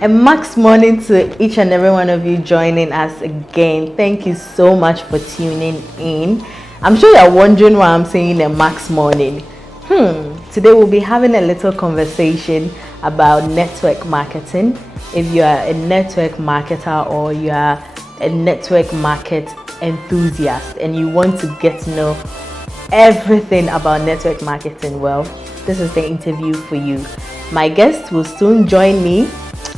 And max morning to each and every one of you joining us again. Thank you so much for tuning in. I'm sure you're wondering why I'm saying a max morning. Today we'll be having a little conversation about network marketing. If you are a network marketer or you are a network market enthusiast and you want to get to know everything about network marketing, well, this is the interview for you. My guest will soon join me,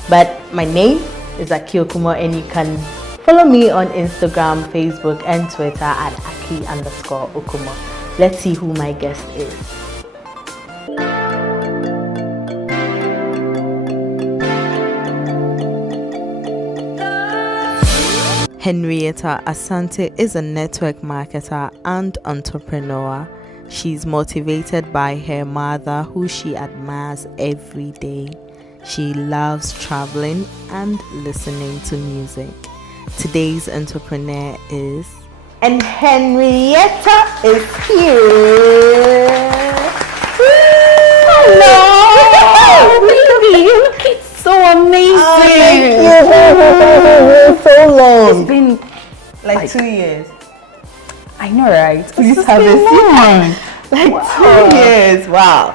but my name is Aki Okumo, and you can follow me on Instagram, Facebook, and Twitter at Aki_Okumo. Let's see who my guest is. Henrietta Asante is a network marketer and entrepreneur. She's motivated by her mother, who she admires every day. She loves traveling and listening to music. Today's entrepreneur is... And Henrietta is here. Hello! Baby, you look so amazing. Thank you. So long. It's been like 2 years. I know, right? Please have a seat. Like 2 years. Wow.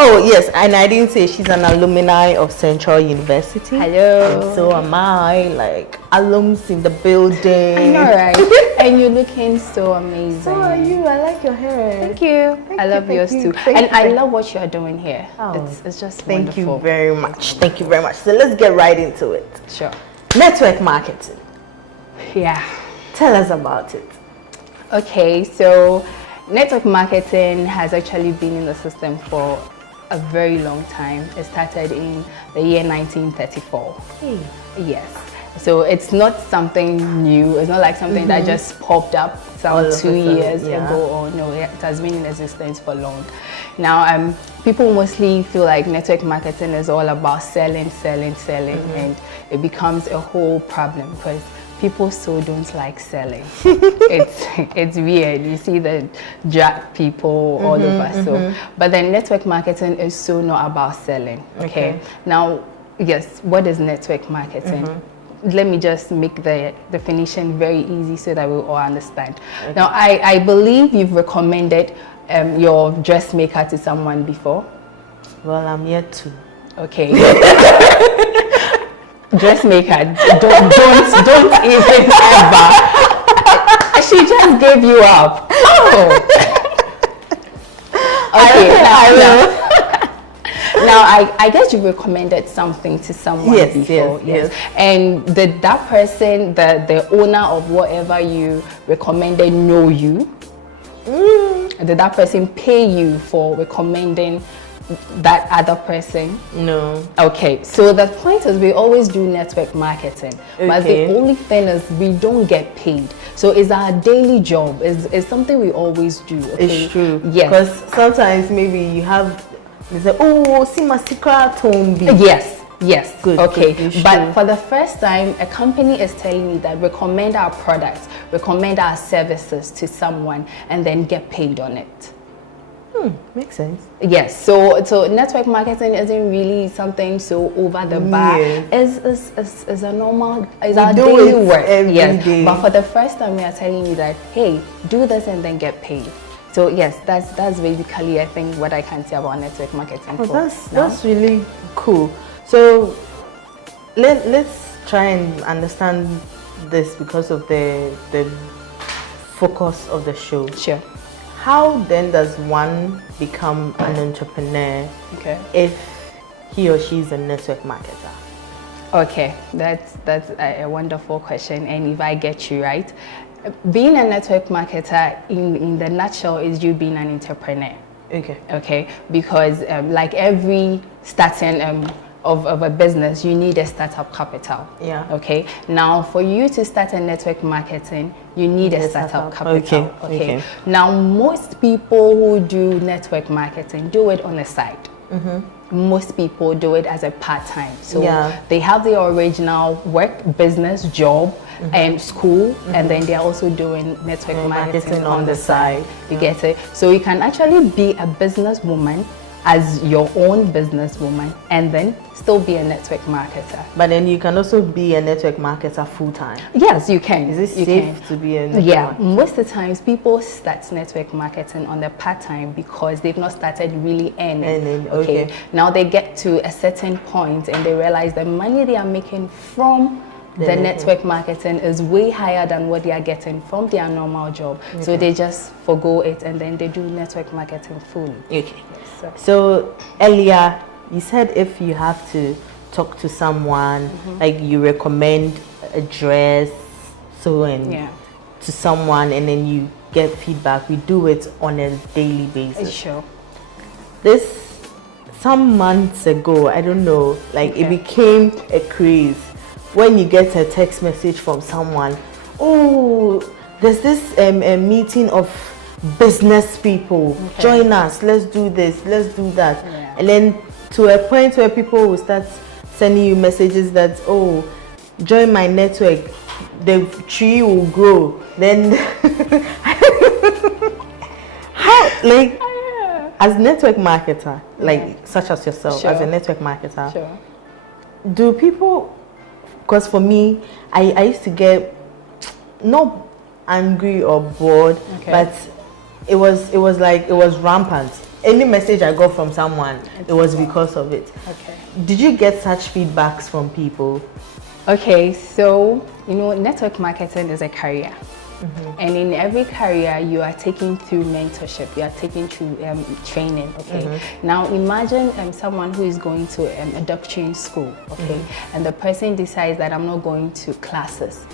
Oh yes, and I didn't say she's an alumni of Central University. Hello. And so am I. Like alums in the building. I know, right? And you're looking so amazing. So are you? I like your hair. Thank you. I love yours too. And I love what you're doing here. Oh, it's just thank wonderful. you very much. Thank you very much. So let's get right into it. Sure. Network marketing. Yeah. Tell us about it. Okay, so network marketing has actually been in the system for a very long time. It started in the year 1934. Hey. Yes. So it's not something new. It's not like something that just popped up some 2 years ago or no, it has been in existence for long. Now, people mostly feel like network marketing is all about selling, and it becomes a whole problem because people so don't like selling. it's weird. You see the drag people all over. So, but then network marketing is so not about selling. Okay. Now, yes, what is network marketing? Let me just make the definition very easy so that we all understand. Okay. Now, I believe you've recommended your dressmaker to someone before. Well, I'm yet to. Okay. Dressmaker, don't even ever. She just gave you up. Oh. Okay, I will. Now, I guess you recommended something to someone before. Yes. And did that person, the owner of whatever you recommended, know you? Did that person pay you for recommending that other person? No. Okay, so the point is we always do network marketing, but the only thing is we don't get paid. So it's our daily job. It's something we always do. Okay? It's true. Yes. Because sometimes maybe you have, they say, oh, see my secret tone. Yes. Good. Okay. Good. But for the first time, a company is telling me that recommend our products, recommend our services to someone, and then get paid on it. Makes sense. Yes, so network marketing isn't really something so over the bar. It's a normal, it's our daily work. Yes, day. But for the first time we are telling you that, hey, do this and then get paid. So yes, that's basically I think what I can say about network marketing. That's really cool. So let's try and understand this because of the focus of the show. Sure. How then does one become an entrepreneur if he or she is a network marketer? Okay, that's a wonderful question, and if I get you right, being a network marketer in the nutshell is you being an entrepreneur. Okay, because like every starting of a business, you need a startup capital. Okay, now for you to start a network marketing, you need a startup capital. Okay. Now most people who do network marketing do it on the side. Most people do it as a part-time. So they have their original work, business, job, and school, and then they're also doing network marketing on the side. You get it? So you can actually be a businesswoman as your own businesswoman and then still be a network marketer. But then you can also be a network marketer full-time. Yes, you can. Is it safe to be a network marketer? Most of the times people start network marketing on the part-time because they've not started really earning. Okay. Now they get to a certain point and they realize the money they are making from the network marketing is way higher than what they are getting from their normal job. Okay. So they just forgo it and then they do network marketing fully. Okay. So earlier you said if you have to talk to someone, like you recommend a dress, to someone and then you get feedback. We do it on a daily basis. Sure. Some months ago, I don't know, like it became a craze. When you get a text message from someone, oh, there's this meeting of business people, join us, let's do this, let's do that. And then to a point where people will start sending you messages that, oh, join my network, the tree will grow. Then how, like, as network marketer, like such as yourself, as a network marketer, do people, because for me, I used to get not angry or bored, but it was rampant. Any message I got from someone, it was because of it. Did you get such feedbacks from people? Okay, so network marketing is a career. And in every career, you are taking through mentorship, you are taking through training, Now imagine someone who is going to a doctoring school, and the person decides that I'm not going to classes.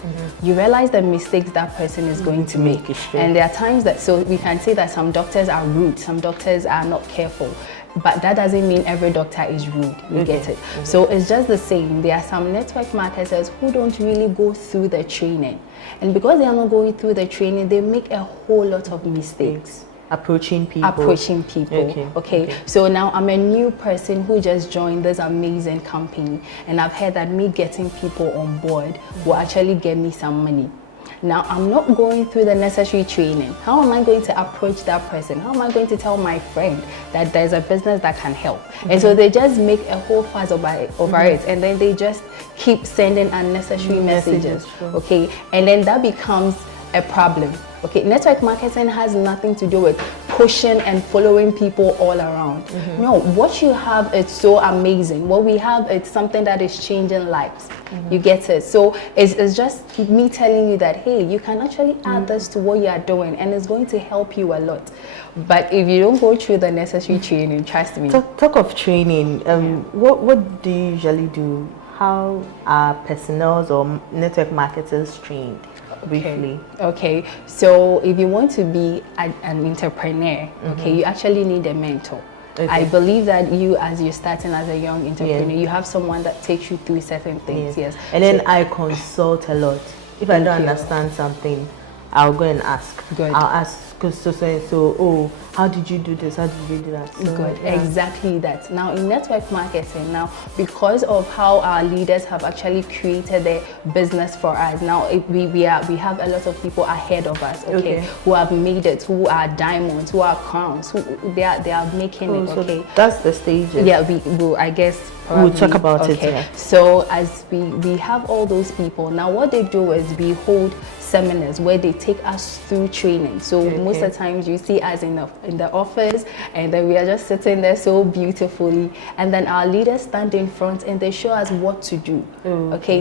You realize the mistakes that person is going to make. And there are times that, so we can say that some doctors are rude, some doctors are not careful. But that doesn't mean every doctor is rude, you get it. So it's just the same. There are some network marketers who don't really go through the training. And because they are not going through the training, they make a whole lot of mistakes. Approaching people. Okay. So now I'm a new person who just joined this amazing company. And I've heard that me getting people on board will actually get me some money. Now, I'm not going through the necessary training. How am I going to approach that person? How am I going to tell my friend that there's a business that can help? And so they just make a whole fuss over it. And then they just keep sending unnecessary messages. Okay. And then that becomes a problem. Okay, network marketing has nothing to do with pushing and following people all around. No, what you have is so amazing. What we have is something that is changing lives. You get it? So it's just me telling you that, hey, you can actually add this to what you are doing and it's going to help you a lot. But if you don't go through the necessary training, trust me. Talk of training, what do you usually do? How are personnel or network marketers trained? Briefly. Okay, so if you want to be an entrepreneur, you actually need a mentor. I believe that as you're starting as a young entrepreneur, you have someone that takes you through certain things. And then I consult a lot. If I don't understand something, I'll go and ask. I'll ask so, oh, how did you do this? How did you do that? So, Exactly that. Now in network marketing, now because of how our leaders have actually created their business for us, now we have a lot of people ahead of us, who have made it, who are diamonds, who are crowns, who they are making it. So that's the stages. Yeah, we will, I guess. Probably. We'll talk about it. Yeah. So as we have all those people, now what they do is we hold seminars where they take us through training. So most of the times you see us in the office and then we are just sitting there so beautifully, and then our leaders stand in front and they show us what to do,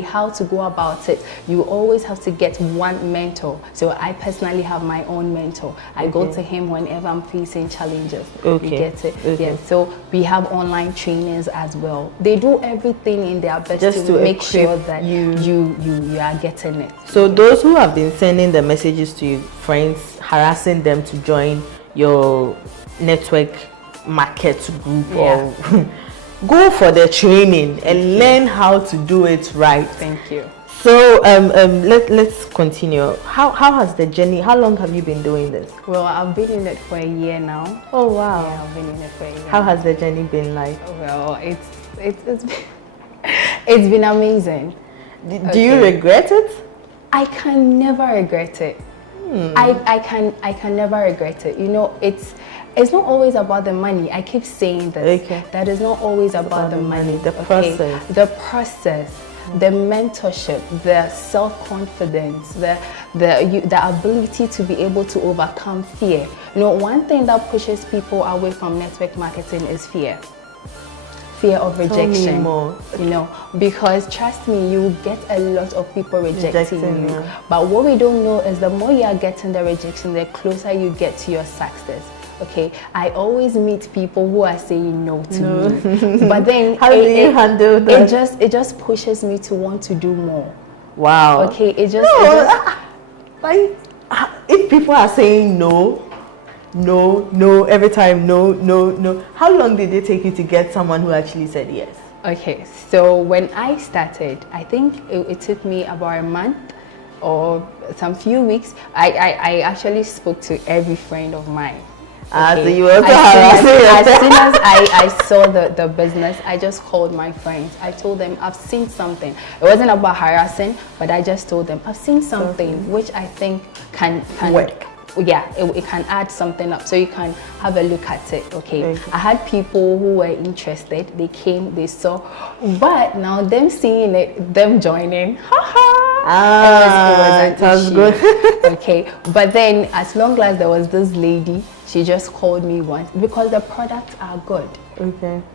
how to go about it. You always have to get one mentor. So I personally have my own mentor. I go to him whenever I'm facing challenges. You get it? Yeah. So we have online trainings as well. They do everything in their best just to make sure that you are getting it. So those who have been sending the messages to your friends, harassing them to join your network market group, or go for the training and learn how to do it right. Thank you. So let's continue. How has the journey? How long have you been doing this? Well, I've been in it for a year now. Oh wow! Yeah, I've been in it for a year. How has the journey been like? Well, it's been amazing. Do you regret it? I can never regret it. I can never regret it. You know, it's It's not always about the money. I keep saying this. Okay. That is not always about the money. The process. The process, the mentorship, the self-confidence, the ability to be able to overcome fear. You know, one thing that pushes people away from network marketing is fear. Fear of rejection. Tell me more. You know, because trust me, you will get a lot of people rejecting you. Yeah. But what we don't know is the more you are getting the rejection, the closer you get to your success. Okay, I always meet people who are saying no to me, but then how do you handle that? It just pushes me to want to do more. Wow. Okay, like if people are saying no every time, no. How long did it take you to get someone who actually said yes? Okay, so when I started, I think it took me about a month or some few weeks. I actually spoke to every friend of mine. Okay. So you as soon as I saw the business, I just called my friends. I told them I've seen something. It wasn't about harassing, but I just told them I've seen something which I think can work. Yeah, it can add something up, so you can have a look at it. Okay. I had people who were interested. They came, they saw, but now them seeing it, them joining, it was good. Okay, but then as long as there was this lady, she just called me once because the products are good.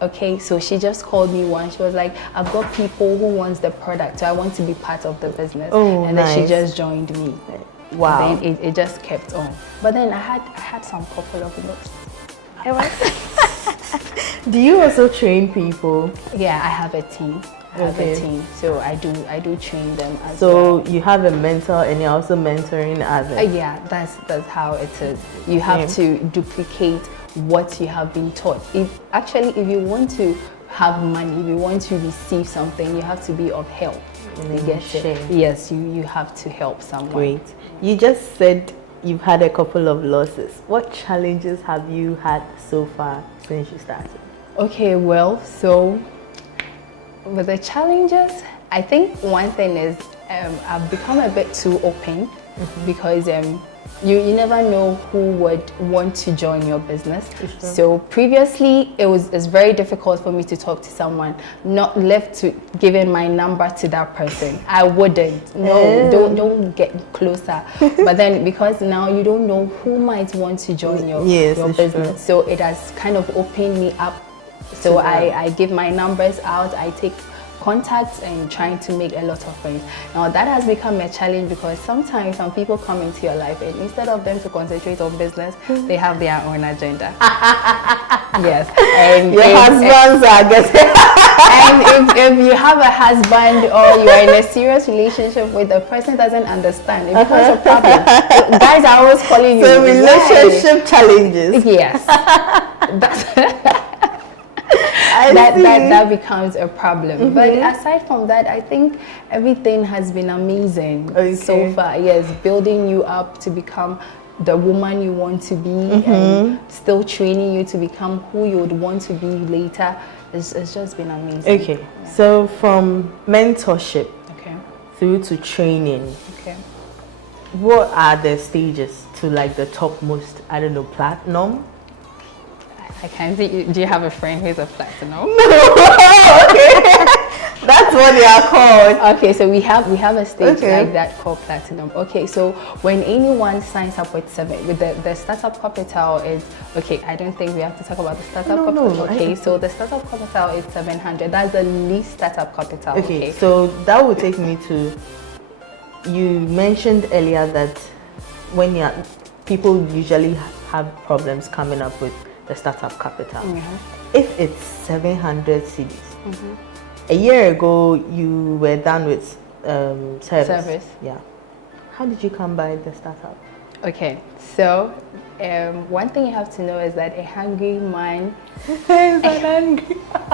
Okay, so she just called me once. She was like, I've got people who wants the product, so I want to be part of the business. And then she just joined me. Wow. Then it just kept on. But then I had some couple of looks. Do you also train people? Yeah, I have a team. So I do train them as well. So you have a mentor and you're also mentoring others. Yeah, that's how it is. You have to duplicate what you have been taught. If you want to have money, if you want to receive something, you have to be of help. You get it? Yes, you have to help someone. Great. You just said you've had a couple of losses. What challenges have you had so far since you started? Okay, well, so with the challenges, I think one thing is I've become a bit too open because you never know who would want to join your business. So previously it's very difficult for me to talk to someone, not left to giving my number to that person. I wouldn't. No, don't get closer. But then because now you don't know who might want to join your business, so it has kind of opened me up. So I give my numbers out, I take contacts and trying to make a lot of friends. Now that has become a challenge because sometimes some people come into your life and instead of them to concentrate on business, they have their own agenda. Yes. And your husbands are getting and if you have a husband or you are in a serious relationship with the person doesn't understand, it becomes a problem. Guys are always calling you. So relationship challenges. Yes. That becomes a problem. But aside from that, I think everything has been amazing so far. Yes, building you up to become the woman you want to be and still training you to become who you would want to be later. It's just been amazing. Okay, so from mentorship through to training, what are the stages to like the topmost, I don't know, platinum? I can't see. Do you have a friend who's a platinum? No. Okay. That's what they are called. Okay, so we have a stage like that called platinum. Okay, so when anyone signs up with the startup capital is I don't think we have to talk about the startup capital. Okay, so the startup capital is 700. That's the least startup capital. Okay, so that would take me to. You mentioned earlier that when people usually have problems coming up with the startup capital. If it's 700 cedis, a year ago you were done with service. Yeah. How did you come by the startup? Okay, so one thing you have to know is that a hungry man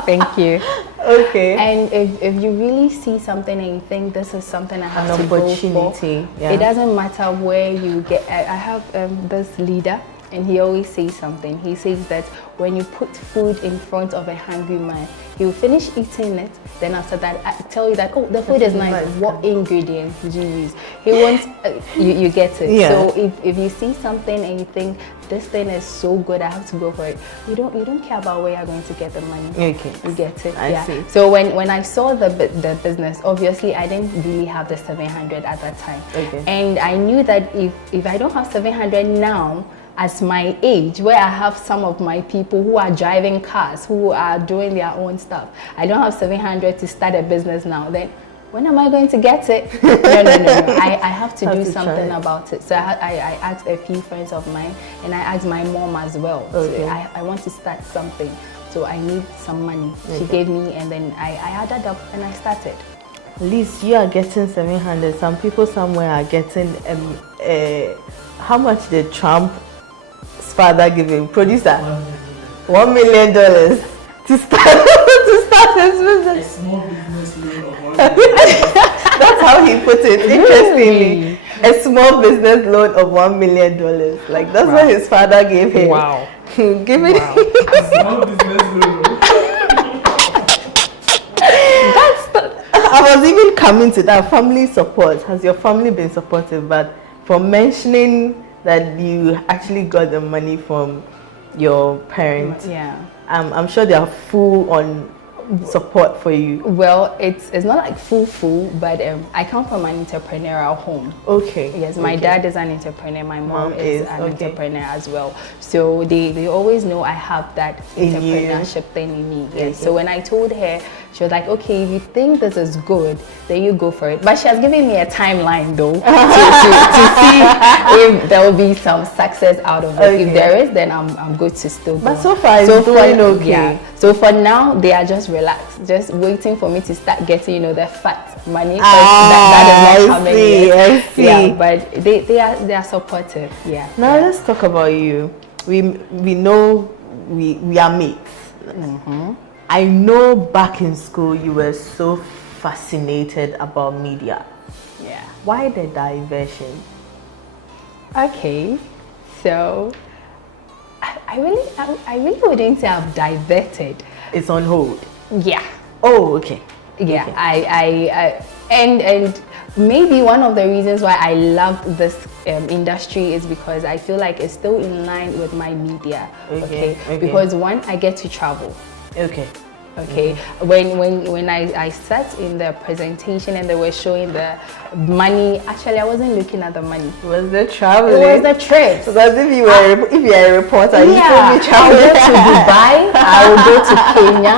Thank you. Okay. And if you really see something and you think this is something I have to go for, it doesn't matter where you get. I have this leader, And he always says something. He says that when you put food in front of a hungry man, he will finish eating it. Then after that, I tell you that, oh, the food is nice. What ingredients did you use? He wants, you get it. Yeah. So if you see something and you think this thing is so good, I have to go for it. You don't care about where you're going to get the money. Okay. You get it. I see. So when I saw the business, obviously I didn't really have the 700 at that time. Okay. And I knew that if I don't have 700 now, as my age, where I have some of my people who are driving cars, who are doing their own stuff, I don't have 700 to start a business now, then when am I going to get it? No. I have to do something about it. So I asked a few friends of mine, and I asked my mom as well. Okay. So I want to start something, so I need some money. Okay. She gave me, and then I added up and I started. At least you are getting 700. Some people somewhere are getting how much did Trump's father give him? Producer, $1 million to start his business. A small business loan of $1 million. That's how he put it. Interestingly, a small business loan of $1 million. Like that's what his father gave him. Wow. Give it. Wow. A small business loan. I was even coming to that family support. Has your family been supportive? But for mentioning that you actually got the money from your parents, Yeah. I'm sure they are full on support for you. Well, it's not like full, but I come from an entrepreneurial home. Okay. Yes, my dad is an entrepreneur. My mom is an okay. entrepreneur as well. So they always know I have that In you. entrepreneurship thing in me. Yes. Okay. So when I told her, she was like, okay, if you think this is good, then you go for it. But she has given me a timeline though to see if there will be some success out of it. Okay. If there is, then I'm good to still go. But so far it's doing okay. Yeah. So for now, they are just relaxed, just waiting for me to start getting, the fat money. That is not coming yet. I see. Yeah, but they are supportive. Yeah. Now let's talk about you. We know we are mates. Mm-hmm. I know back in school you were so fascinated about media. Yeah. Why the diversion? Okay. So I really wouldn't say I've diverted. It's on hold. Yeah. Oh, okay. Yeah, Okay. I and maybe one of the reasons why I love this industry is because I feel like it's still in line with my media. Okay. Because one, I get to travel. Okay. Okay, when I sat in the presentation and they were showing the money, actually I wasn't looking at the money. Was the traveling? It was the trips. Because if you are a reporter, you still be I'll traveling. go to Dubai, I'll go to Kenya,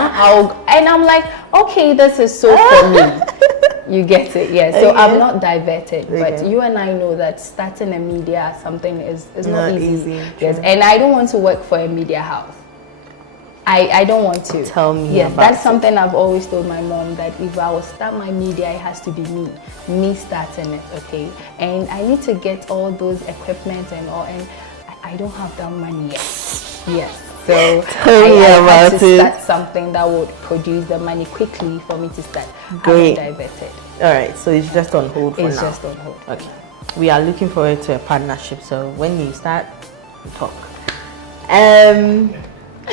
and I'm like, okay, this is so for me. You get it, yeah. So Okay. I'm not diverted, but Okay. you and I know that starting a media something is not easy. Yes, true. and I don't want to work for a media house. I don't want to. Tell me Yes, about that's it. something I've always told my mom, that if I will start my media, it has to be me starting it, okay? And I need to get all those equipment and all, and I don't have that money yet. Yes. So Tell me I had about to it. start something that would produce the money quickly for me to start. Great. I'm diverted. All right, so it's just on hold for It's now. just on hold. Okay. We are looking forward to a partnership. So when you start, we talk.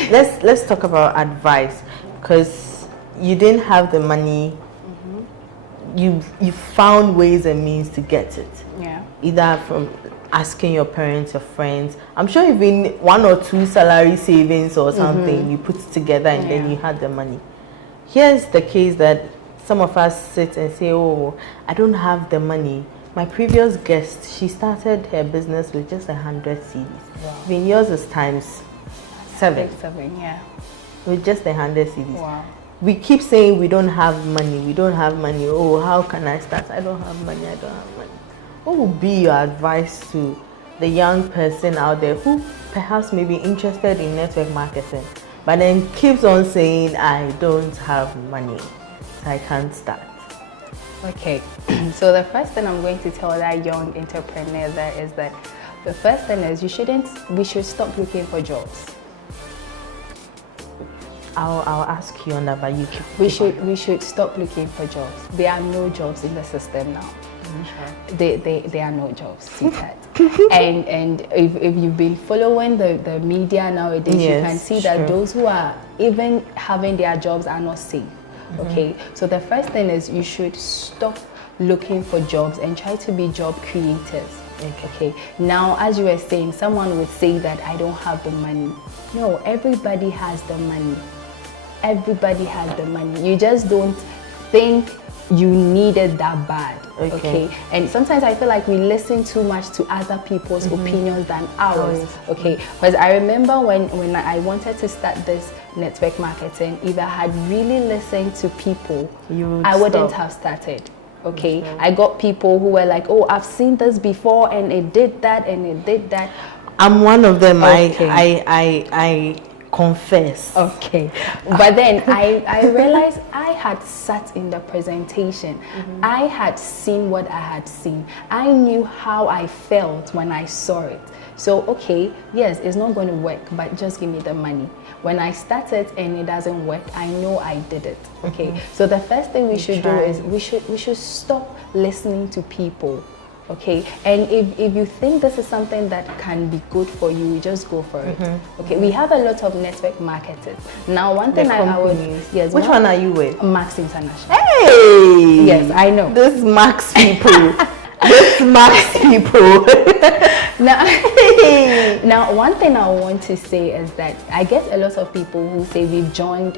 Let's talk about advice, because you didn't have the money. You found ways and means to get it. Yeah. Either from asking your parents or friends. I'm sure even 1 or 2 salary savings or something you put together and then you had the money. Here's the case that some of us sit and say, oh, I don't have the money. My previous guest, she started her business with just 100 CDs. Wow. Even yours is times 7 6-7, yeah. with just 100 CDs. Wow. We keep saying we don't have money, we don't have money. Oh, how can I start? I don't have money, I don't have money. What would be your advice to the young person out there who perhaps may be interested in network marketing, but then keeps on saying, I don't have money, so I can't start? Okay, so the first thing I'm going to tell that young entrepreneur there is that the first thing is we should stop looking for jobs. I'll ask you on that, but you keep. We should stop looking for jobs. There are no jobs in the system now. They are no jobs, sweetheart. and if you've been following the media nowadays, you can see that those who are even having their jobs are not safe. Okay, so the first thing is you should stop looking for jobs and try to be job creators. Okay, now as you were saying, someone would say that I don't have the money. No, everybody has the money. Everybody has the money. You just don't think you need it that bad. Okay, and sometimes I feel like we listen too much to other people's opinions than ours. Okay, because I remember when I wanted to start this network marketing, if I had really listened to people, I wouldn't have started. Okay, I got people who were like, oh, I've seen this before and it did that and it did that. I'm one of them. I confess. Okay, but then I realized I had sat in the presentation. I had seen what I had seen. I knew how I felt when I saw it. So okay, yes, it's not going to work, but just give me the money. When I started and it doesn't work, I know I did it. Okay, so the first thing we should do is we should stop listening to people. Okay, and if you think this is something that can be good for you, just go for it. Okay, we have a lot of network marketers. Now, one thing I would, yes. Which one are you with? Max International. Hey! Yes, I know. This Max people. This Max people. Now, one thing I want to say is that I get a lot of people who say we've joined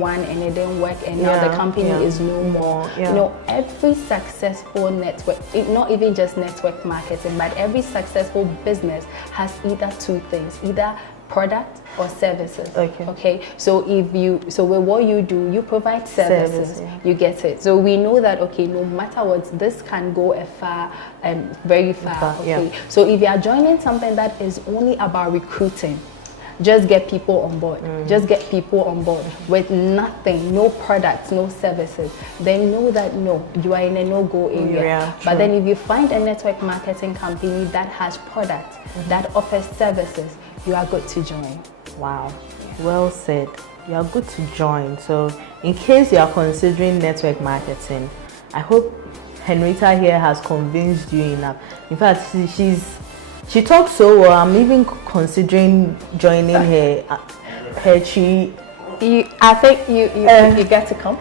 one and it didn't work and now the company is no more. You know, every successful network, not even just network marketing, but every successful business has either two things, either product or services. Okay, so with what you do, you provide services. You get it. So we know that, okay, no matter what, this can go very far. Okay, so if you are joining something that is only about recruiting, just get people on board. Just get people on board with nothing, no products, no services. Then know that no, you are in a no-go area. But then if you find a network marketing company that has products, that offers services, you are good to join. Wow, well said. You are good to join. So in case you are considering network marketing, I hope Henrietta here has convinced you enough. In fact, she talks so well. I'm even considering joining her. I think you get to come.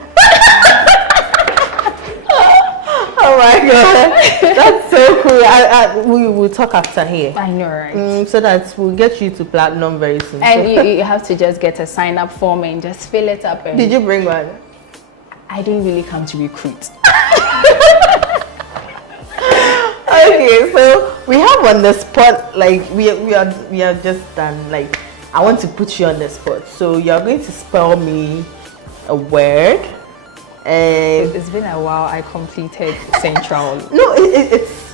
Oh my God, that's so cool. We will talk after here. I know, right? So that we'll get you to platinum very soon. And you have to just get a sign-up form and just fill it up. And did you bring one? I didn't really come to recruit. Okay, so we have on the spot, like we are just done. Like I want to put you on the spot. So you're going to spell me a word. It's been a while. I completed Central. No, it's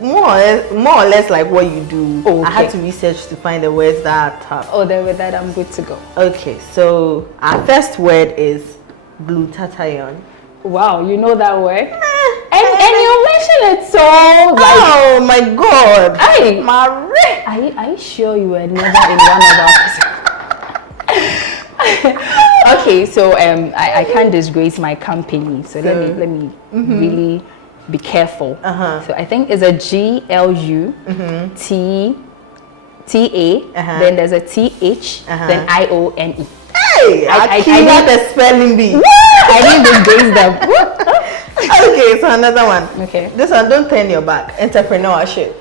more or less like what you do. I had to research to find the words that are tough. Oh, then with that, I'm good to go. Okay, so our first word is glutathione. Wow, you know that word? And you mentioned it so like. Oh my God! Hey, Marie, are you sure you were never in one of our? Okay, so I can't disgrace my company, so let me really be careful. So I think it's a GLUTA, then there's a TH, then IONE. Hey, I need the spelling bee. I need to disgrace them. Okay, so another one. Okay. This one, don't turn your back. Entrepreneurship.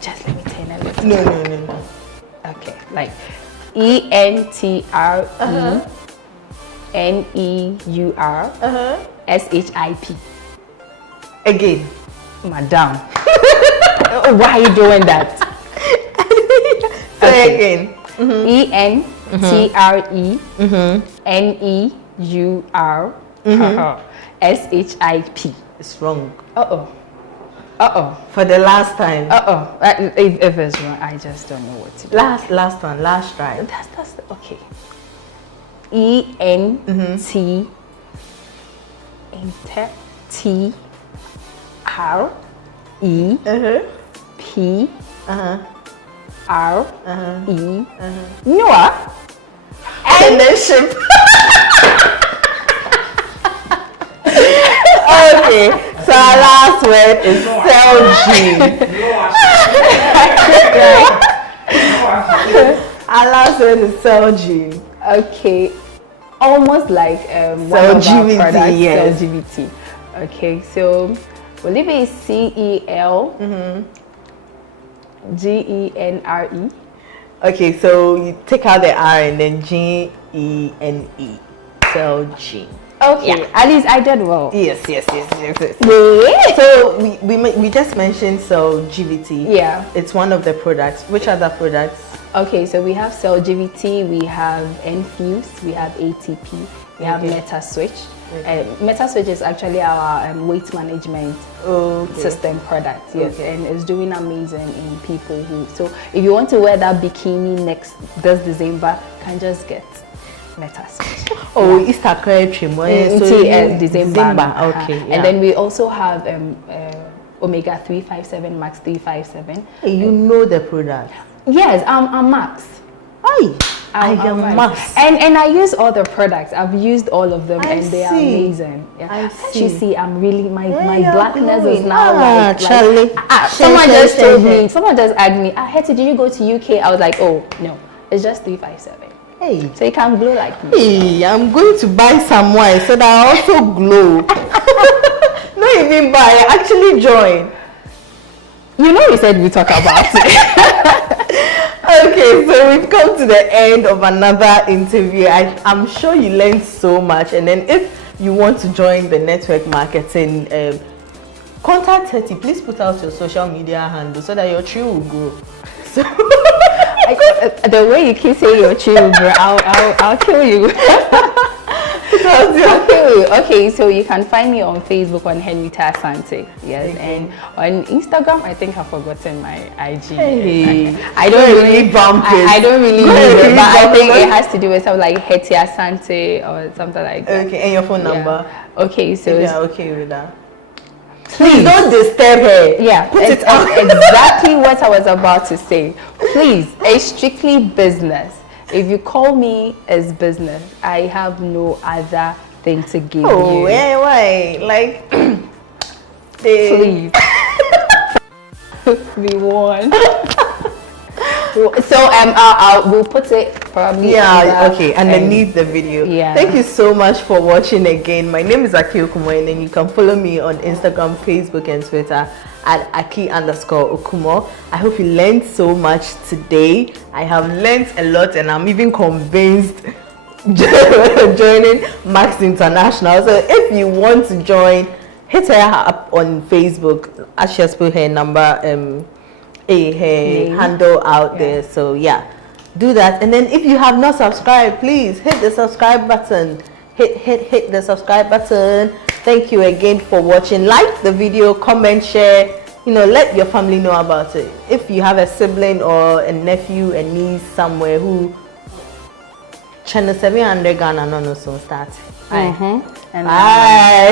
Just let me turn a little. No. Okay, like ENTRENEUR SHIP. Again. Madam. Why are you doing that? Say again. ENTRENEUR SHIP. It's wrong. For the last time. If it's wrong, I just don't know what to do. Last one. Last try. That's okay. ENT TREPE Noah. And then ship. Okay, so So our last word is Celgene. Our last word is Celgene. Okay, almost like one of our products, yes. CellGVT. Okay, so will it be CELGENRE? Okay, so you take out the R and then GENE. Celgene. Okay, yeah. At least I did well. Yes. Yeah. So we just mentioned CellGVT. Yeah. It's one of the products. Which other products? Okay, so we have CellGVT, we have Enfuse, we have ATP, we have MetaSwitch. MetaSwitch is actually our weight management system product, yes, and it's doing amazing in people who. So if you want to wear that bikini this December, can just get MetaSwitch. Oh, Easter cream. December. Okay, yeah. And then we also have Omega 357 Max 357. Hey, you know the product. Yes, I'm Max. I am Max. And I use all the products. I've used all of them and they are amazing. Yeah. I see. You see, I'm really my blackness is now Charlie. Someone just told me, someone just asked me, Herty, did you go to UK? I was like, oh no, it's just 357. Hey. So you can glow like me. Hey, I'm going to buy some wine so that I also glow. Not even buy, actually join. You know we said we talk about it. Okay, so we've come to the end of another interview. I'm sure you learned so much, and then if you want to join the network marketing, contact Herty. Please put out your social media handle so that your tree will grow. So the way you keep saying your tree will grow, I'll kill you. Okay, so you can find me on Facebook on Henrietta Asante, yes, and on Instagram I think I've forgotten my IG. Hey, I don't really use it, but I think it has to do with something like Herty Asante or something like that. Okay, and your phone number. Okay, so yeah, okay with that. Please don't disturb her. Yeah, put it out. Exactly what I was about to say. Please, it's strictly business. If you call me as business, I have no other thing to give you. Oh, why? Like, please. We won. So we'll put it probably. Yeah, okay, underneath the video. Yeah. Thank you so much for watching again. My name is Aki Okumo, and then you can follow me on Instagram, Facebook, and Twitter at Aki_Okumo. I hope you learned so much today. I have learned a lot, and I'm even convinced joining Max International. So if you want to join, hit her up on Facebook. As she has put her number, her handle out there. So yeah, do that. And then if you have not subscribed, please hit the subscribe button. Hit the subscribe button. Thank you again for watching. Like the video, comment, share, let your family know about it. If you have a sibling or a nephew, a niece somewhere who channel 700 Ghana no so start. Bye. Bye.